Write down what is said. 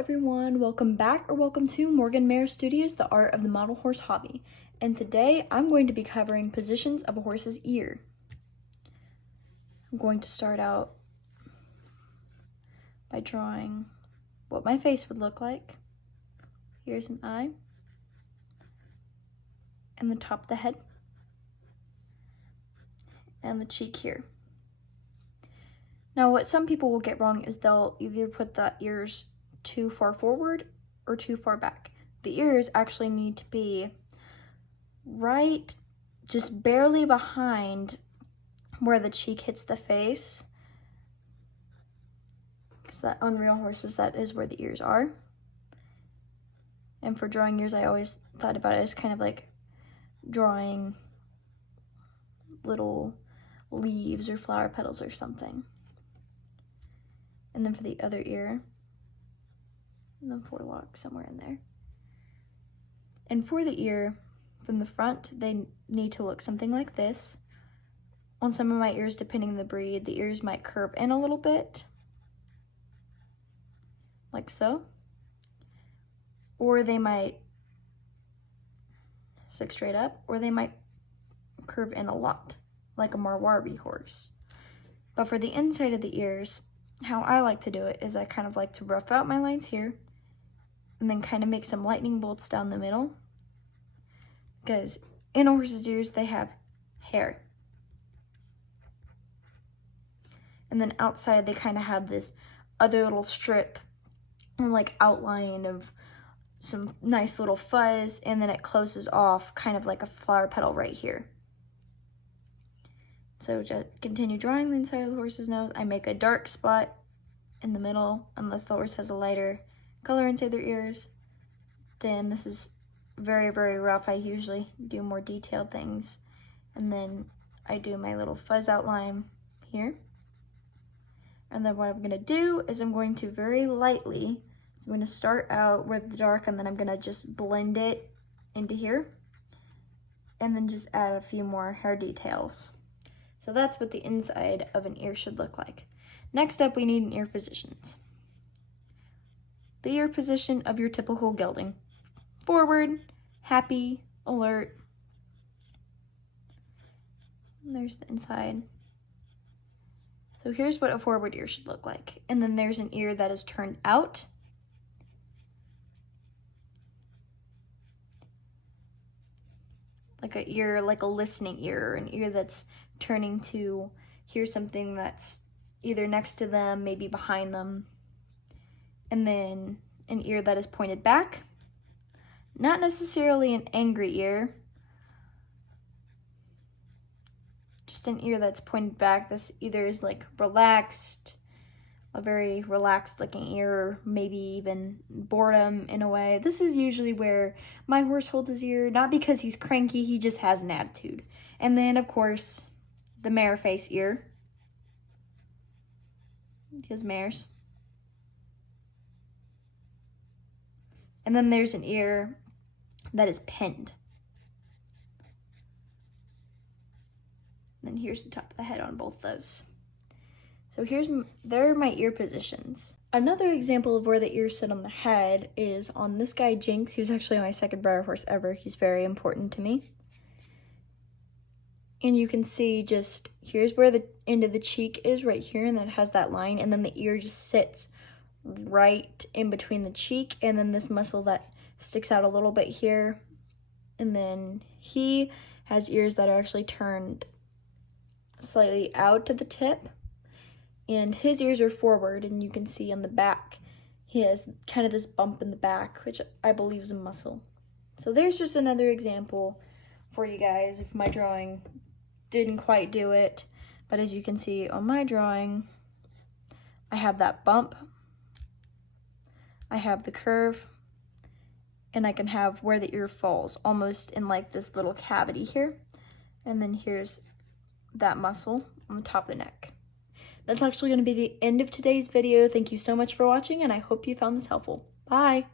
everyone, welcome back or welcome to Morgan Mare Studios, the art of the model horse hobby. And today I'm going to be covering positions of a horse's ear. I'm going to start out by drawing what my face would look like. Here's an eye and the top of the head and the cheek here. Now what some people will get wrong is they'll either put the ears too far forward or too far back. The ears actually need to be right, just barely behind where the cheek hits the face. Because that on real horses, that is where the ears are. And for drawing ears, I always thought about it as kind of like drawing little leaves or flower petals or something. And then for the other ear, and then forelock somewhere in there. And for the ear, from the front, they need to look something like this. On some of my ears, depending on the breed, the ears might curve in a little bit, like so. Or they might stick straight up, or they might curve in a lot, like a Marwari horse. But for the inside of the ears, how I like to do it is I kind of like to rough out my lines here and then kind of make some lightning bolts down the middle, because in a horse's ears they have hair, and then outside they kind of have this other little strip or like outline of some nice little fuzz, and then it closes off kind of like a flower petal right here. So to continue drawing the inside of the horse's nose, I make a dark spot in the middle, unless the horse has a lighter color inside their ears. Then this is very, very rough. I usually do more detailed things. And then I do my little fuzz outline here. And then what I'm gonna do is I'm going to very lightly, I'm gonna start out with the dark, and then I'm gonna just blend it into here. And then just add a few more hair details. So that's what the inside of an ear should look like. Next up, we need an ear positions. The ear position of your typical gelding. Forward, happy, alert. And there's the inside. So here's what a forward ear should look like. And then there's an ear that is turned out. Like an ear, like a listening ear, or an ear that's turning to hear something that's either next to them, maybe behind them. And then an ear that is pointed back. Not necessarily an angry ear. Just an ear that's pointed back. This either is like relaxed, a very relaxed looking ear, or maybe even boredom in a way. This is usually where my horse holds his ear, not because he's cranky, he just has an attitude. And then of course, the mare face ear. His mares. And then there's an ear that is pinned. And then here's the top of the head on both those. So there are my ear positions. Another example of where the ears sit on the head is on this guy, Jinx. He was actually my second breeder horse ever. He's very important to me. And you can see just, here's where the end of the cheek is right here, and then it has that line, and then the ear just sits right in between the cheek, and then this muscle that sticks out a little bit here. And then he has ears that are actually turned slightly out to the tip, and his ears are forward, and you can see on the back, he has kind of this bump in the back, which I believe is a muscle. So there's just another example for you guys if my drawing didn't quite do it. But as you can see on my drawing, I have that bump, I have the curve, and I can have where the ear falls, almost in like this little cavity here. And then here's that muscle on the top of the neck. That's actually going to be the end of today's video. Thank you so much for watching, and I hope you found this helpful. Bye!